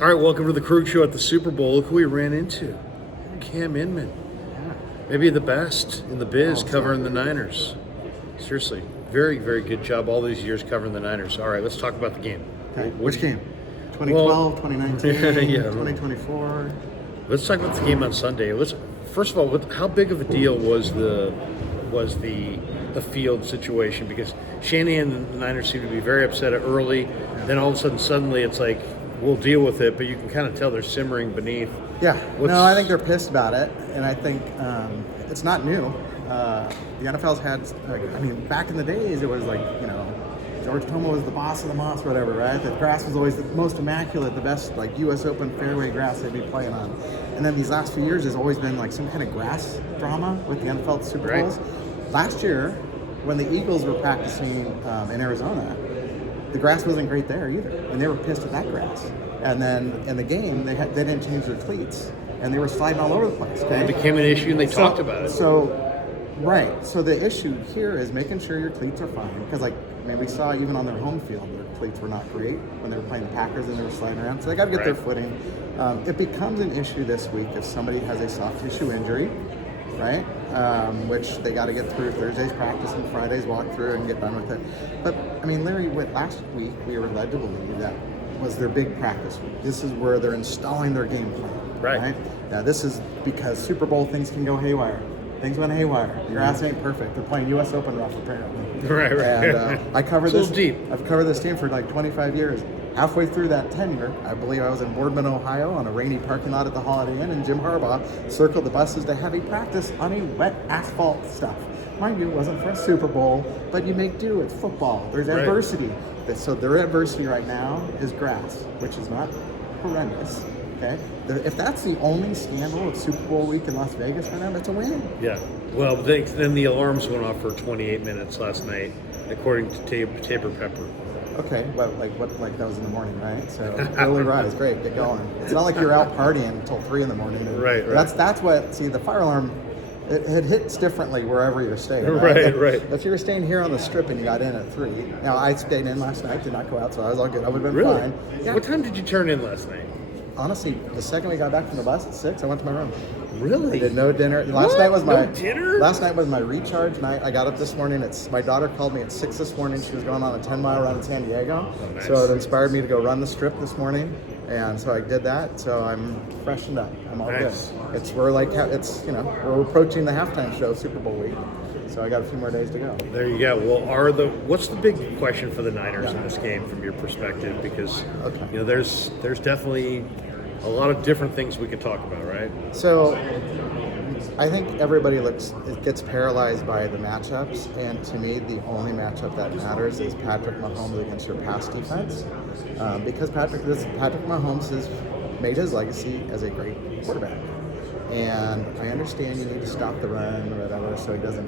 All right, welcome to the Krueger Show at the Super Bowl. Look who we ran into. Cam Inman. Maybe the best in the biz covering the Niners. Seriously, very, very good job all these years covering the Niners. All right, let's talk about the game. Okay. Which game? 2012, 2019, yeah. 2024? Let's talk about the game on Sunday. First of all, how big of a deal was the field situation? Because Shanahan and the Niners seem to be very upset early. Then all of a sudden, suddenly it's like, we'll deal with it, but you can kind of tell they're simmering beneath. Yeah, no, I think they're pissed about it, and I think it's not new. The NFL's had, back in the days, it was like, George Tomo was the boss of the moss or whatever, right? The grass was always the most immaculate, the best, like, U.S. Open fairway grass they'd be playing on. And then these last few years, there's always been, like, some kind of grass drama with the NFL Super Bowls. Right. Last year, when the Eagles were practicing in Arizona, the grass wasn't great there either, and they were pissed at that grass. And then in the game, they didn't change their cleats, and they were sliding all over the place. Okay? It became an issue, and they talked about it. So the issue here is making sure your cleats are fine, because we saw even on their home field, their cleats were not great when they were playing the Packers and they were sliding around. So they got to get their footing. It becomes an issue this week if somebody has a soft tissue injury, right? Which they got to get through Thursday's practice and Friday's walkthrough and get done with it. But Larry, last week we were led to believe that was their big practice week. This is where they're installing their game plan. Right. Now this is because Super Bowl things can go haywire. Things went haywire. Your ass ain't perfect. They're playing U.S. Open rough apparently. Right. And I covered this. Deep. I've covered this team for like 25 years. Halfway through that tenure, I believe I was in Boardman, Ohio, on a rainy parking lot at the Holiday Inn, and Jim Harbaugh circled the buses to heavy practice on a wet asphalt stuff. Mind you, it wasn't for a Super Bowl, but you make do. It's football. There's adversity. So their adversity right now is grass, which is not horrendous. Okay, if that's the only scandal of Super Bowl week in Las Vegas right now, that's a win. Yeah. Well, then the alarms went off for 28 minutes last night, according to Tabor Pepper. Okay, but that was in the morning, right? So early rise, great, get going. It's not like you're out partying until 3 in the morning. Right. That's what. See, the fire alarm, it hits differently wherever you're staying. Right. If you were staying here on the Strip and you got in at 3, now I stayed in last night, did not go out, so I was all good. I would have been fine. Yeah. What time did you turn in last night? Honestly, the second we got back from the bus at 6, I went to my room. Really? I did no dinner. Last night was my dinner? Last night was my recharge night. I got up this morning. My daughter called me at 6 this morning. She was going on a 10-mile run in San Diego. Oh, nice. So it inspired me to go run the Strip this morning, and so I did that. So I'm freshened up. I'm all good. We're approaching the halftime show of Super Bowl week. So I got a few more days to go. There you go. Well, what's the big question for the Niners in this game from your perspective? Because there's definitely a lot of different things we could talk about, right? So I think everybody gets paralyzed by the matchups, and to me, the only matchup that matters is Patrick Mahomes against your pass defense, because Patrick Mahomes has made his legacy as a great quarterback, and I understand you need to stop the run or whatever so he doesn't.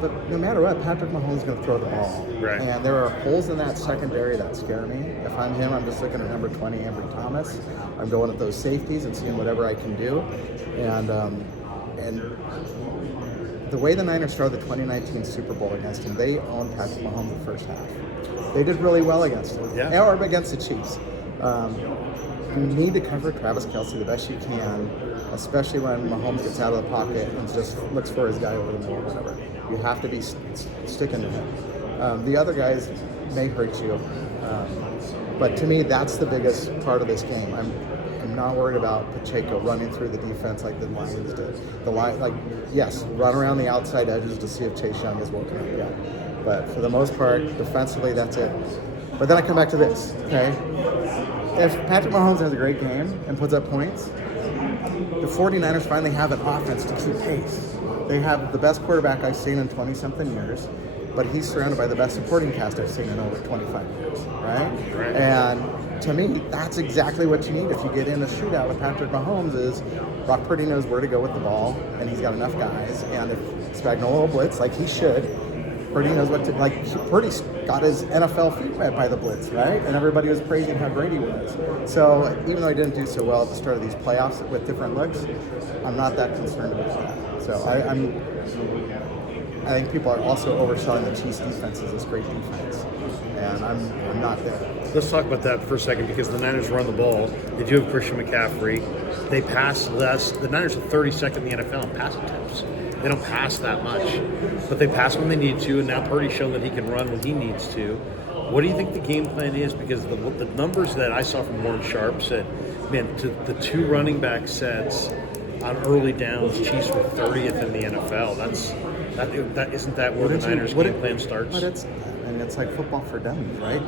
But no matter what, Patrick Mahomes is going to throw the ball. Right. And there are holes in that secondary that scare me. If I'm him, I'm just looking at number 20, Ambry Thomas. I'm going at those safeties and seeing whatever I can do. And the way the Niners started the 2019 Super Bowl against him, they owned Patrick Mahomes the first half. They did really well against him. Yeah. Or against the Chiefs. You need to cover Travis Kelce the best you can, especially when Mahomes gets out of the pocket and just looks for his guy over the middle or whatever. You have to be sticking to him. The other guys may hurt you, but to me, that's the biggest part of this game. I'm not worried about Pacheco running through the defense like the Lions did. Yes, run around the outside edges to see if Chase Young is woken up yet. But for the most part, defensively, that's it. But then I come back to this, okay? If Patrick Mahomes has a great game and puts up points, the 49ers finally have an offense to keep pace. They have the best quarterback I've seen in 20-something years, but he's surrounded by the best supporting cast I've seen in over 25 years, right? And to me, that's exactly what you need if you get in a shootout with Patrick Mahomes is Brock Purdy knows where to go with the ball, and he's got enough guys, and if Spagnuolo will blitz like he should, Purdy knows what to, Purdy got his NFL feet wet by the blitz, right? And everybody was praising how great he was. So even though he didn't do so well at the start of these playoffs with different looks, I'm not that concerned about that. So I think people are also overselling the Chiefs defense as this great defense, and I'm not there. let's talk about that for a second because the Niners run the ball. They do have Christian McCaffrey. They pass less. The Niners are 32nd in the NFL in pass attempts. They don't pass that much, but they pass when they need to. And now Purdy's shown that he can run when he needs to. What do you think the game plan is? Because the numbers that I saw from Warren Sharp said, man, the 2 running back sets on early downs, Chiefs were 30th in the NFL. That isn't that where the Niners game plan starts? But it's like football for dummies, right?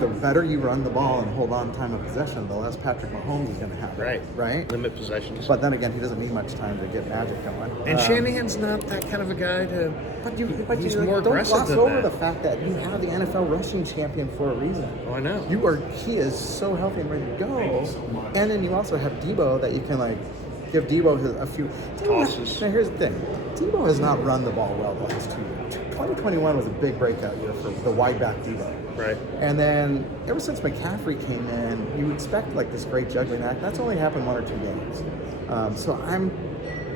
The better you run the ball and hold on time of possession, the less Patrick Mahomes is going to have. Right. Limit possessions. But then again, he doesn't need much time to get magic going. And Shanahan's not that kind of a guy to. He's more don't aggressive gloss than over that. the fact that you have the NFL rushing champion for a reason. Oh, I know. He is so healthy and ready to go. And then you also have Debo that you can give Debo a few tosses. Now here's the thing. Debo has not run the ball well the last 2 years. 2021 was a big breakout year for the wide back Debo. Right. And then ever since McCaffrey came in, you expect this great juggling act. That's only happened 1 or 2 games.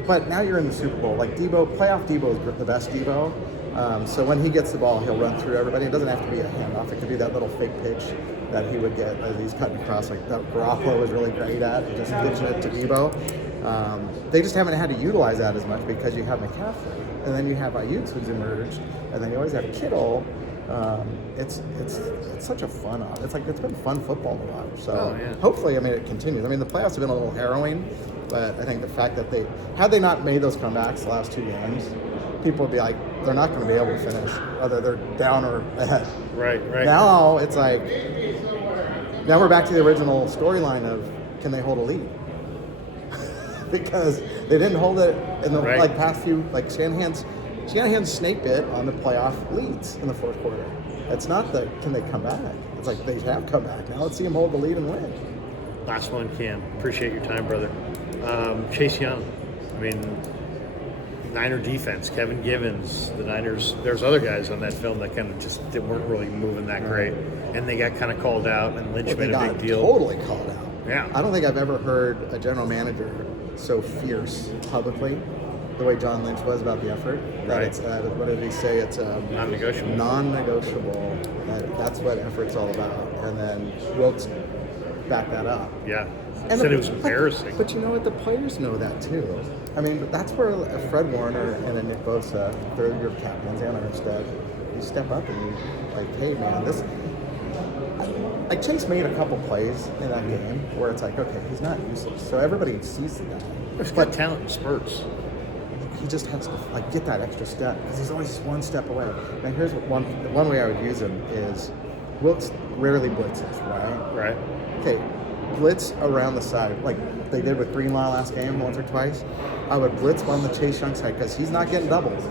But now you're in the Super Bowl. Playoff Debo is the best Debo. So when he gets the ball, he'll run through everybody. It doesn't have to be a handoff. It could be that little fake pitch that he would get as he's cutting across, that Garoppolo was really great at, just pitching it to Debo. They just haven't had to utilize that as much because you have McCaffrey. And then you have Ayuk who's emerged. And then you always have Kittle. It's such a fun it's been fun football to watch. So hopefully, it continues. The playoffs have been a little harrowing, but I think the fact that had they not made those comebacks the last 2 games, people would be like, they're not going to be able to finish, whether they're down or ahead. Right. Now it's now we're back to the original storyline of can they hold a lead? Because they didn't hold it in the past few Shanahan's snake bit on the playoff leads in the 4th quarter. It's not that can they come back. It's they have come back. Now let's see them hold the lead and win. Last one, Cam. Appreciate your time, brother. Chase Young. Niner defense. Kevin Givens. The Niners. There's other guys on that film that kind of just weren't really moving that great, and they got kind of called out. And Lynch made a big deal. Totally called out. Yeah. I don't think I've ever heard a general manager so fierce publicly, the way John Lynch was about the effort. That it's what did he say? It's non-negotiable. Non-negotiable. That's what effort's all about. And then Wilkes backed that up. Yeah. Said it was embarrassing. But you know what? The players know that too. That's where a Fred Warner and a Nick Bosa, third-year captains, and Armstead, you step up and you hey man, this. Chase made a couple plays in that game where it's okay, he's not useless. So everybody sees the guy. He's got talent in spurts. He just has to get that extra step because he's always 1 step away. Now here's one way I would use him is Wilkes rarely blitzes, right? Right. Okay, blitz around the side like they did with Greenlaw last game once or twice. I would blitz on the Chase Young side because he's not getting doubled.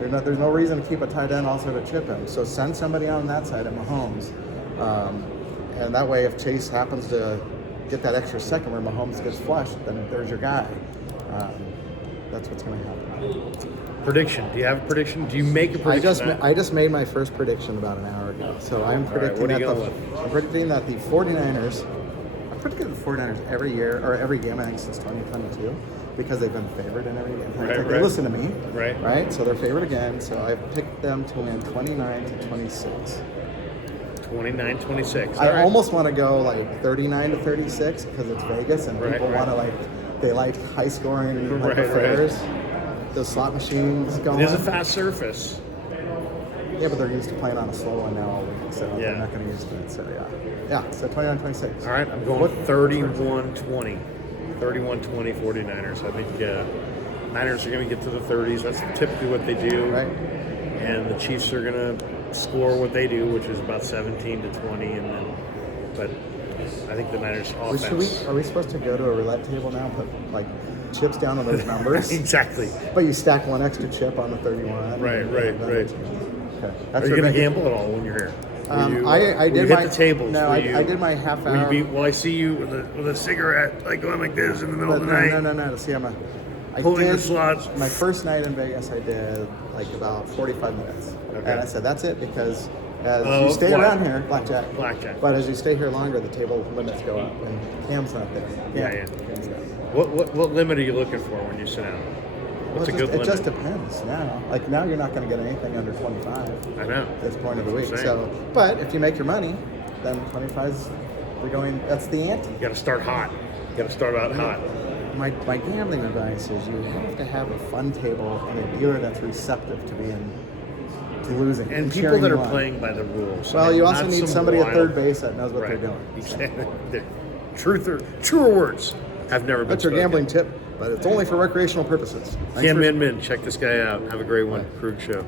There's no reason to keep a tight end also to chip him. So send somebody on that side at Mahomes. And that way, if Chase happens to get that extra second where Mahomes gets flushed, then there's your guy. That's what's going to happen. Prediction. Do you have a prediction? Do you make a prediction? I just made my first prediction about an hour ago. So I'm predicting I'm predicting that the 49ers. I'm predicting the 49ers every year or every game I think since 2022 because they've been favored in every game. They listen to me. Right. So they're favored again. So I picked them to win 29-26. 29-26. I almost want to go 39-36 because it's Vegas and people want to they like high scoring affairs. Those slot machines going. It is a fast surface. Yeah, but they're used to playing on a slow one now all week, so they're not going to use it. So yeah. So 29-26. All right, I'm going 31-20. 31-20 49ers. I think Niners are going to get to the 30s. That's typically what they do. Right. And the Chiefs are going to score what they do, which is about 17-20, but I think the Niners offense. Are we supposed to go to a roulette table now and put chips down on those numbers? Exactly. But you stack one extra chip on the 31. Right. Okay. Are you going to gamble at all when you're here? I did hit the tables. No, I did my half hour. I see you with a cigarette going like this in the middle of the night. No. See, I pulling did, the slots. My first night in Vegas, I did about 45 minutes. Okay. And I said, that's it, because as you stay around here, blackjack. But as you stay here longer, the table limits go up, and Cam's not there. Yeah. What limit are you looking for when you sit down? What's a good limit? It just depends now. Now you're not going to get anything under 25. I know. At this point of the week. So, but if you make your money, then 25's we're going. That's the ante. You got to start hot. You got to start out hot. My gambling advice is you have to have a fun table and a dealer that's receptive to being to losing And people cheering that you are on. playing by the rules. Well, I mean, you also not need some somebody at wild- third base that knows what Right. they're doing. You can't. The truer words have never been That's your spoken. gambling tip, but it's only for recreational purposes. Thanks Cam for- Inman, check this guy out. Have a great one. Krug Show.